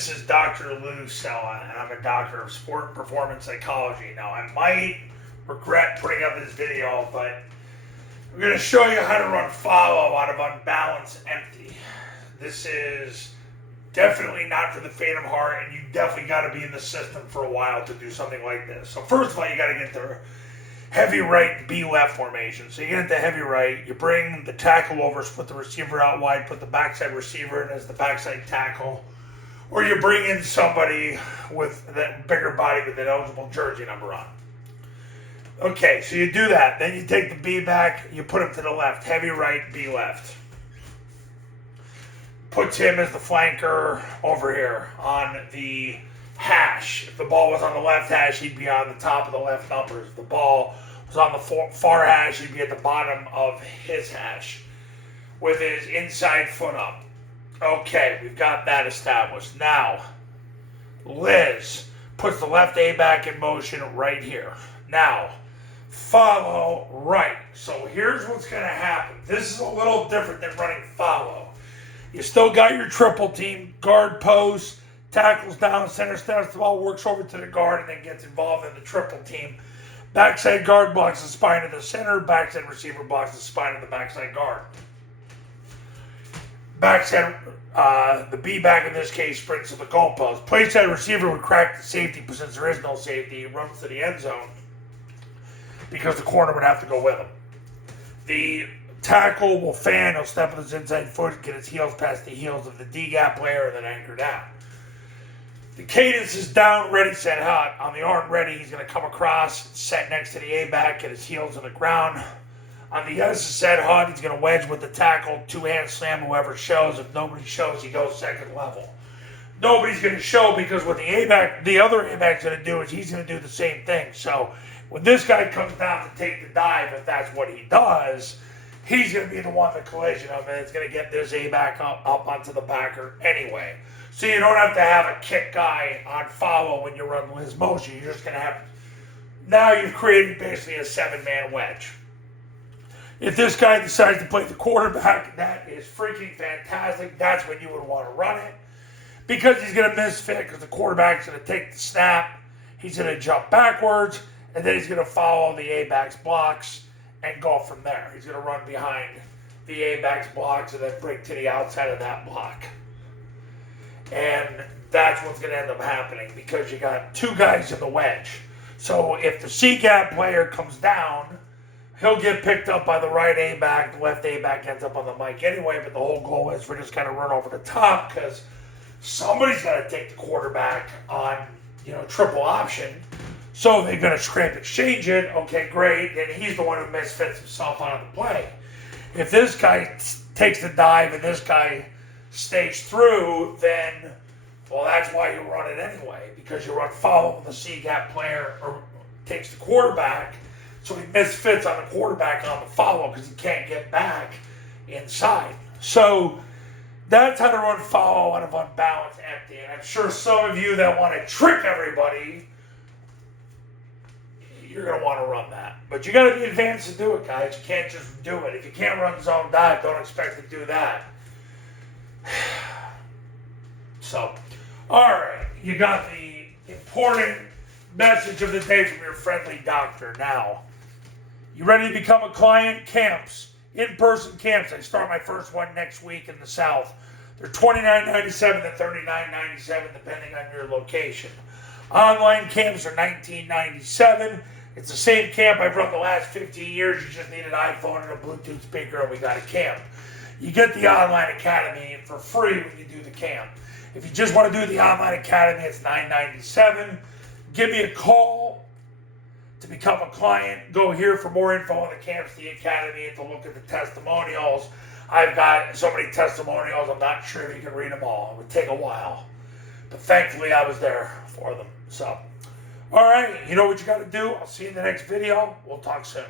This is Dr. Lou Cella, and I'm a doctor of sport and performance psychology. Now, I might regret putting up this video, but I'm going to show you how to run follow out of Unbalanced empty. This is definitely not for the faint of heart, and you definitely got to be in the system for a while to do something like this. So first of all, you got to get the heavy right, B left formation. So you get into heavy right, you bring the tackle over, split the receiver out wide, put the backside receiver in as the backside tackle. Or you bring in somebody with that bigger body with an eligible jersey number on. Okay, so you do that. Then you take the B back, you put him to the left. Heavy right, B left. Puts him as the flanker over here on the hash. If the ball was on the left hash, he'd be on the top of the left numbers. If the ball was on the far hash, he'd be at the bottom of his hash with his inside foot up. Okay, we've got that established. Now, Liz puts the left A back in motion right here. Now, follow right. So here's what's going to happen. This is a little different than running follow. You still got your triple team, guard post, tackles down, center steps the ball, works over to the guard, and then gets involved in the triple team. Backside guard blocks the spine of the center, backside receiver blocks the spine of the backside guard. Backside, the B back in this case sprints to the goalpost. Playside receiver would crack the safety, but since there is no safety, he runs to the end zone because the corner would have to go with him. The tackle will fan, he'll step with his inside foot, get his heels past the heels of the D-gap player, and then anchor down. The cadence is down, ready, set, hot. On the arm ready, he's going to come across, set next to the A-back, get his heels on the ground. On the yes is set, hot, he's going to wedge with the tackle, two-hand slam, whoever shows. If nobody shows, he goes second level. Nobody's going to show because what the A-back, the other A-back's going to do is he's going to do the same thing. So when this guy comes down to take the dive, if that's what he does, he's going to be the one the collision of, and it's going to get this A-back up onto the backer anyway. So you don't have to have a kick guy on follow when you run Liz motion. You're just going to have, now you've created basically a 7-man wedge. If this guy decides to play the quarterback, that is freaking fantastic. That's when you would want to run it. Because he's going to misfit, because the quarterback's going to take the snap, he's going to jump backwards, and then he's going to follow the A-back's blocks and go from there. He's going to run behind the A-back's blocks and then break to the outside of that block. And that's what's going to end up happening because you got two guys in the wedge. So if the C-gap player comes down, he'll get picked up by the right A-back, the left A-back ends up on the mic anyway, but the whole goal is for just kind of run over the top because somebody's got to take the quarterback on, triple option. So they're going to scrape exchange it. Okay, great. And he's the one who misfits himself out of the play. If this guy takes the dive and this guy stays through, then, well, that's why you run it anyway, because you run follow when the C-gap player or takes the quarterback. So he misfits on the quarterback on the follow because he can't get back inside. So that's how to run follow out of Unbalanced empty. And I'm sure some of you that want to trick everybody, you're going to want to run that. But you got to be advanced to do it, guys. You can't just do it. If you can't run zone dive, don't expect to do that. So, all right. You got the important message of the day from your friendly doctor. Now, you ready to become a client? Camps, in-person camps. I start my first one next week in the South. They're $29.97 to $39.97 depending on your location. Online camps are $19.97. It's the same camp I've run the last 15 years. You just need an iPhone and a Bluetooth speaker and we got a camp. You get the online academy for free when you do the camp. If you just want to do the online academy, it's $9.97. Give me a call to become a client. Go here for more info on the camps, the academy, and to look at the testimonials. I've got so many testimonials, I'm not sure if you can read them all. It would take a while. But thankfully, I was there for them. So, all right, you know what you got to do. I'll see you in the next video. We'll talk soon.